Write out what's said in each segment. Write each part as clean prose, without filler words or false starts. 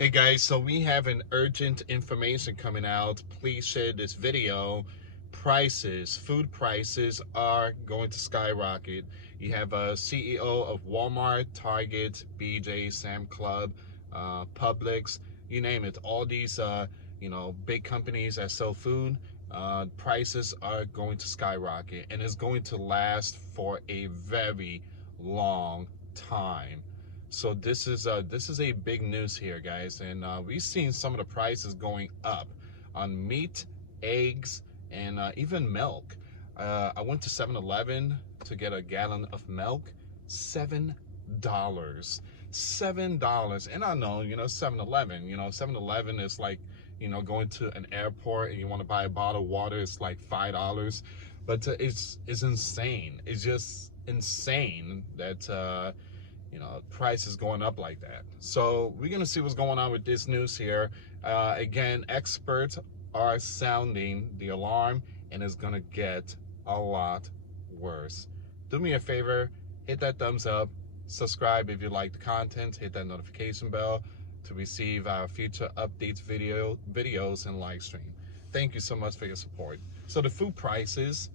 Hey guys, so we have an urgent information coming out. Please share this video. Food prices are going to skyrocket. You have a CEO of Walmart, Target, BJ, Sam Club, Publix, you name it. All these, big companies that sell food, prices are going to skyrocket, and it's going to last for a very long time. So this is a big news here, guys, and we've seen some of the prices going up on meat, eggs, and even milk. I went to 7-Eleven to get a gallon of milk, $7. $7. And I know, 7-Eleven, 7-Eleven is like, going to an airport and you want to buy a bottle of water, it's like $5. But it's insane. It's just insane that price is going up like that. So we're gonna see what's going on with this news here. Again, experts are sounding the alarm, and it's gonna get a lot worse. Do me a favor, hit that thumbs up, subscribe if you like the content, hit that notification bell to receive our future updates, videos, and live stream. Thank you so much for your support. So the food prices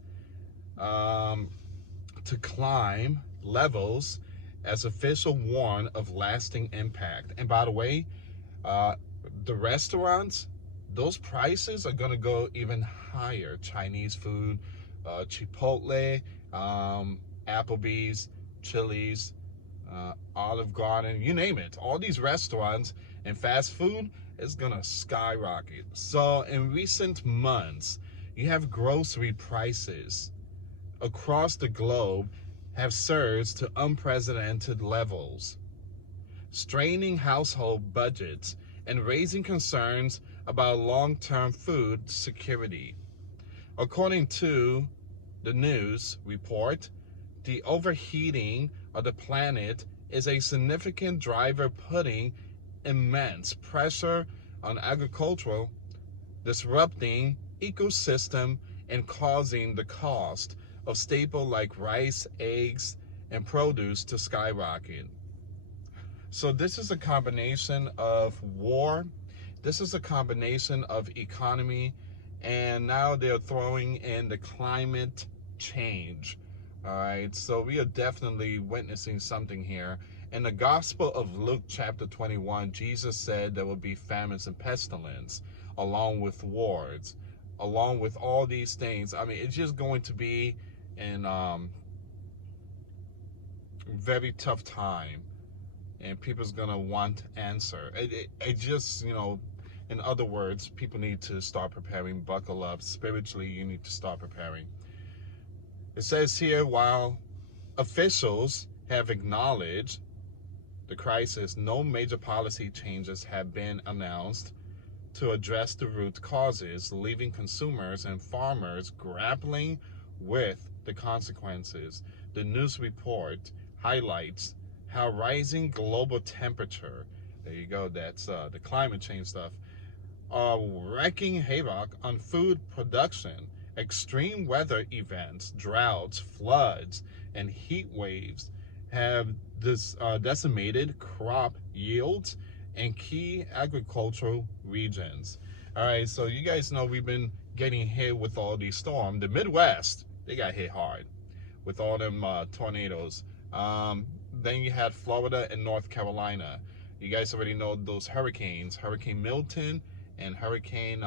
to climb levels as official warn of lasting impact. And by the way, the restaurants, those prices are gonna go even higher. Chinese food, Chipotle, Applebee's, Chili's, Olive Garden, you name it. All these restaurants and fast food is gonna skyrocket. So in recent months, you have grocery prices across the globe have surged to unprecedented levels, straining household budgets and raising concerns about long-term food security. According to the news report, the overheating of the planet is a significant driver, putting immense pressure on agriculture, disrupting ecosystem and causing the cost of staples like rice, eggs, and produce to skyrocket. So this is a combination of war, this is a combination of economy, and now they're throwing in the climate change. All right, so we are definitely witnessing something here. In the Gospel of Luke chapter 21, Jesus said there will be famines and pestilence, along with wars, along with all these things. I mean, it's just going to be in very tough time, and people's gonna want answer. It just, in other words, people need to start preparing. Buckle up spiritually. You need to start preparing. It says here, while officials have acknowledged the crisis, no major policy changes have been announced to address the root causes, leaving consumers and farmers grappling with the consequences. The news report highlights how rising global temperature, there you go, that's the climate change stuff, are wreaking havoc on food production. Extreme weather events, droughts, floods, and heat waves have decimated crop yields and key agricultural regions. All right, so you guys know we've been getting hit with all these storms. The Midwest, they got hit hard with all them tornadoes. Then you had Florida and North Carolina. You guys already know those hurricanes, Hurricane Milton and Hurricane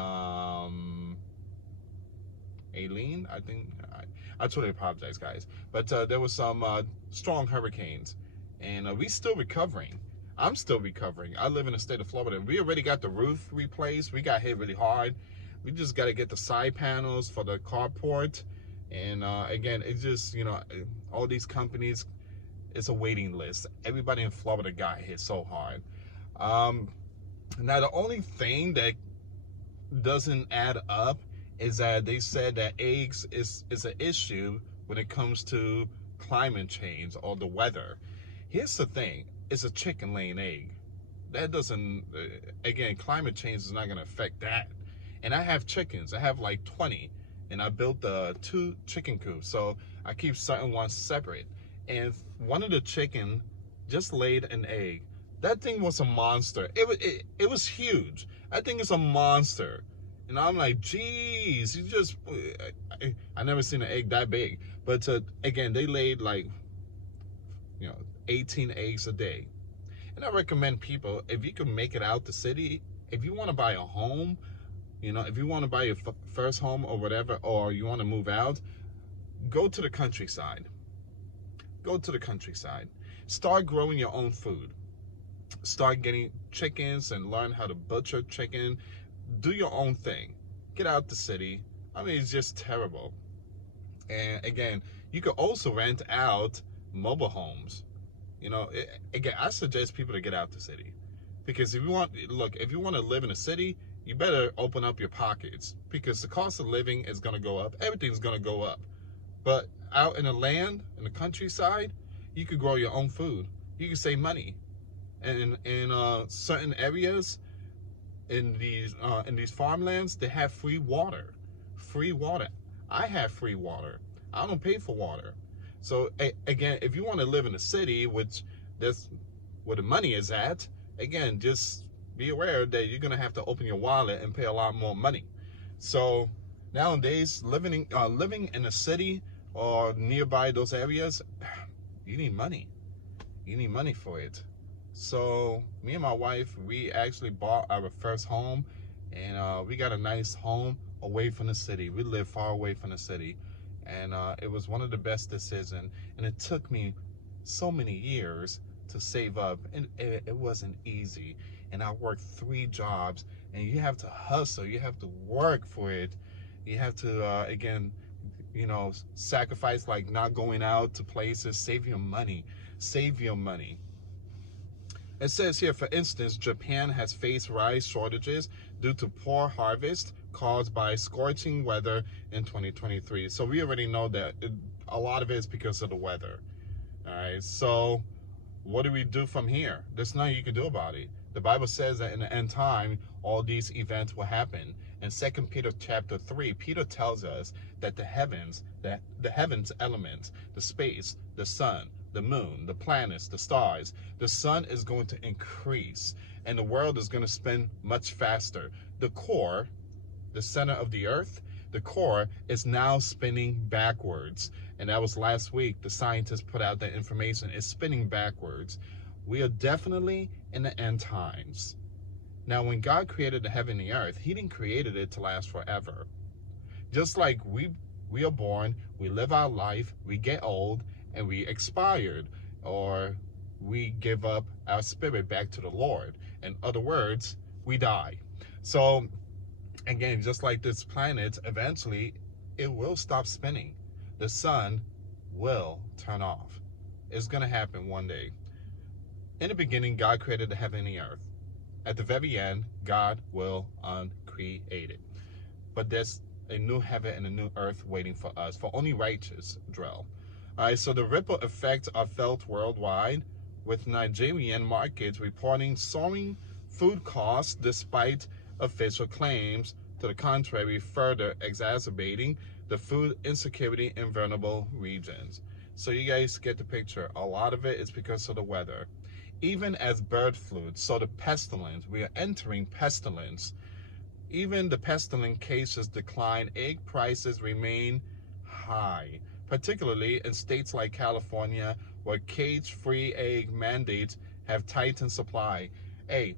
Aileen, I think. I truly apologize, guys. But there was some strong hurricanes, and we still recovering. I'm still recovering. I live in the state of Florida. We already got the roof replaced. We got hit really hard. We just got to get the side panels for the carport. And again, it's just, all these companies, it's a waiting list. Everybody in Florida got hit so hard. Now, the only thing that doesn't add up is that they said that eggs is an issue when it comes to climate change or the weather. Here's the thing. It's a chicken laying egg. That doesn't, again, climate change is not going to affect that. And I have chickens. I have like 20. And I built 2 chicken coops. So I keep certain ones separate. And one of the chicken just laid an egg. That thing was a monster. It was huge. I think it's a monster. And I'm like, geez, you just, I never seen an egg that big. But again, they laid like, 18 eggs a day. And I recommend people, if you can make it out the city, if you want to buy a home, if you want to buy your first home or whatever, or you want to move out, go to the countryside. Go to the countryside. Start growing your own food. Start getting chickens and learn how to butcher chicken. Do your own thing. Get out the city. I mean, it's just terrible. And again, you could also rent out mobile homes. Again, I suggest people to get out the city, because if you want to live in a city, you better open up your pockets, because the cost of living is going to go up. Everything's going to go up. But out in the land, in the countryside, you could grow your own food. You can save money. And in certain areas, in these farmlands, they have free water. Free water. I have free water. I don't pay for water. So again, if you want to live in a city, which that's where the money is at, again, just be aware that you're gonna have to open your wallet and pay a lot more money. So nowadays, living in a city or nearby those areas, you need money. You need money for it. So me and my wife, we actually bought our first home, and we got a nice home away from the city. We live far away from the city, and it was one of the best decisions. And it took me so many years to save up, and it wasn't easy. And I worked 3 jobs, and you have to hustle. You have to work for it. You have to again, sacrifice, like not going out to places. Save your money. Save your money. It says here, for instance, Japan has faced rice shortages due to poor harvest caused by scorching weather in 2023. So we already know that a lot of it is because of the weather. All right, so what do we do from here? There's nothing you can do about it. The Bible says that in the end time, all these events will happen. In 2 Peter chapter 3, Peter tells us that the heavens elements, the space, the sun, the moon, the planets, the stars, the sun is going to increase, and the world is going to spin much faster. The core, the center of the earth, the core is now spinning backwards. And that was last week. The scientists put out that information. It's spinning backwards. We are definitely in the end times. Now, when God created the heaven and the earth, he didn't create it to last forever. Just like we are born, we live our life, we get old, and we expired, or we give up our spirit back to the Lord. In other words, we die. So again, just like this planet, eventually it will stop spinning. The sun will turn off. It's going to happen one day. In the beginning, God created the heaven and the earth. At the very end, God will uncreate it. But there's a new heaven and a new earth waiting for us, for only righteous dwell. All right, so the ripple effects are felt worldwide, with Nigerian markets reporting soaring food costs despite official claims to the contrary, further exacerbating the food insecurity in vulnerable regions. So you guys get the picture. A lot of it is because of the weather. Even as bird flu, so the pestilence, we are entering pestilence. Even the pestilent cases decline, egg prices remain high, particularly in states like California, where cage-free egg mandates have tightened supply. Hey,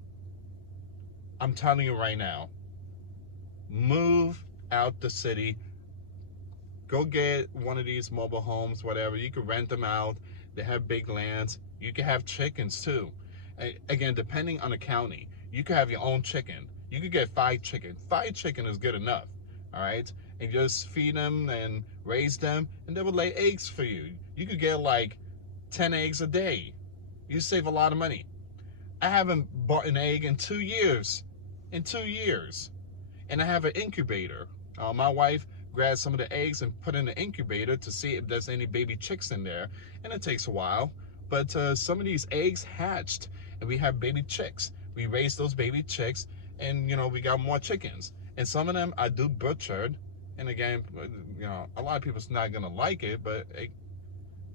I'm telling you right now, move out the city. Go get one of these mobile homes, whatever. You can rent them out. They have big lands. You can have chickens too. Again, depending on the county, you can have your own chicken. You could get 5 chicken. 5 chicken is good enough, all right? And just feed them and raise them, and they will lay eggs for you. You could get like 10 eggs a day. You save a lot of money. I haven't bought an egg in 2 years. In 2 years. And I have an incubator. My wife grabs some of the eggs and put in the incubator to see if there's any baby chicks in there. And it takes a while. But some of these eggs hatched, and we have baby chicks. We raise those baby chicks, and we got more chickens. And some of them I do butchered. And again, a lot of people's not gonna like it, but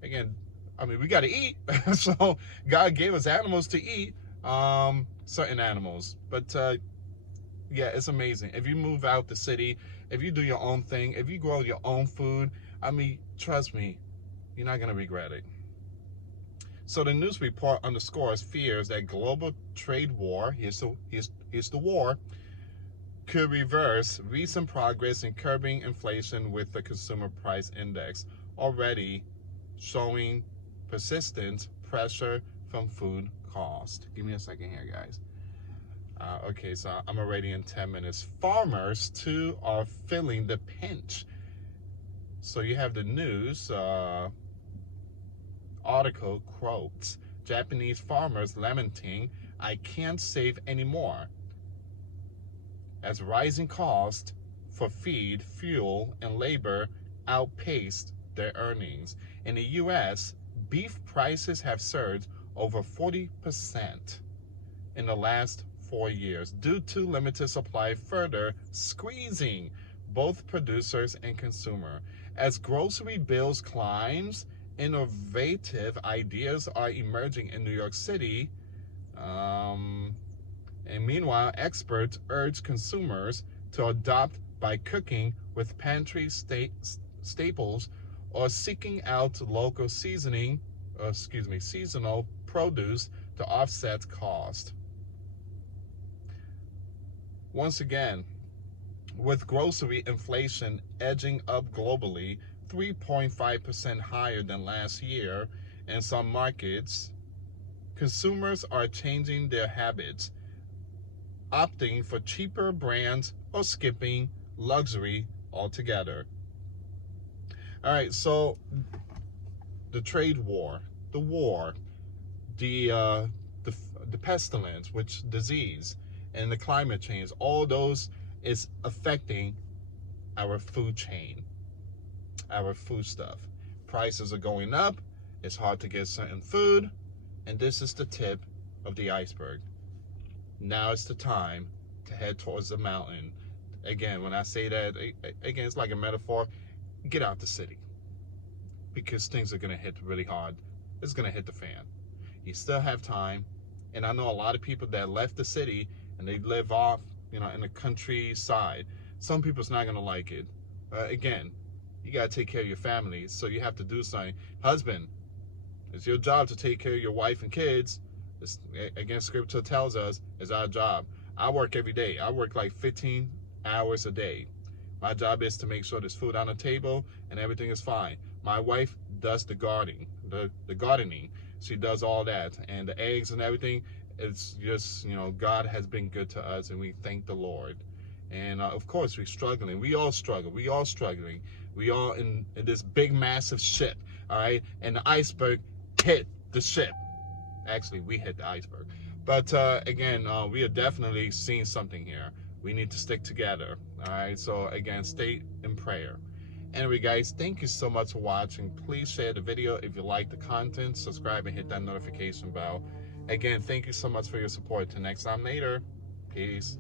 again, I mean, we gotta eat. So God gave us animals to eat. certain animals. But yeah, it's amazing. If you move out the city, if you do your own thing, if you grow your own food, I mean, trust me, you're not gonna regret it. So the news report underscores fears that global trade war, here's the war, could reverse recent progress in curbing inflation, with the consumer price index already showing persistent pressure from food cost. Give me a second here, guys. Okay, so I'm already in 10 minutes. Farmers, too, are feeling the pinch. So you have the news article quotes Japanese farmers lamenting, "I can't save anymore," as rising costs for feed, fuel, and labor outpaced their earnings. In the US, beef prices have surged over 40% in the last 4 years due to limited supply, further squeezing both producers and consumer. As grocery bills climbs, innovative ideas are emerging in New York City. And meanwhile, experts urge consumers to adopt by cooking with pantry staples or seeking out local seasonal produce to offset cost. Once again, with grocery inflation edging up globally, 3.5% higher than last year in some markets, consumers are changing their habits, opting for cheaper brands or skipping luxury altogether. All right, so the trade war, the pestilence, which disease, and the climate change, all those is affecting our food chain, our food stuff. Prices are going up. It's hard to get certain food, and this is the tip of the iceberg. Now it's the time to head towards the mountain. Again, when I say that, again, it's like a metaphor. Get out the city, because things are going to hit really hard. It's going to hit the fan. You still have time. And I know a lot of people that left the city and they live off, in the countryside. Some people's not going to like it. Again, you got to take care of your family, so you have to do something. Husband, it's your job to take care of your wife and kids. Again, scripture tells us it's our job. I work every day. I work like 15 hours a day. My job is to make sure there's food on the table and everything is fine. My wife does the gardening, the gardening. She does all that, and the eggs and everything. It's just, God has been good to us, and we thank the Lord. And of course, we're struggling. We all struggle. We all struggling. We all in this big, massive ship. All right, and the iceberg hit the ship. Actually, we hit the iceberg. But again, we are definitely seeing something here. We need to stick together. All right. So again, stay in prayer. Anyway, guys, thank you so much for watching. Please share the video if you like the content. Subscribe and hit that notification bell. Again, thank you so much for your support. Till next time later. Peace.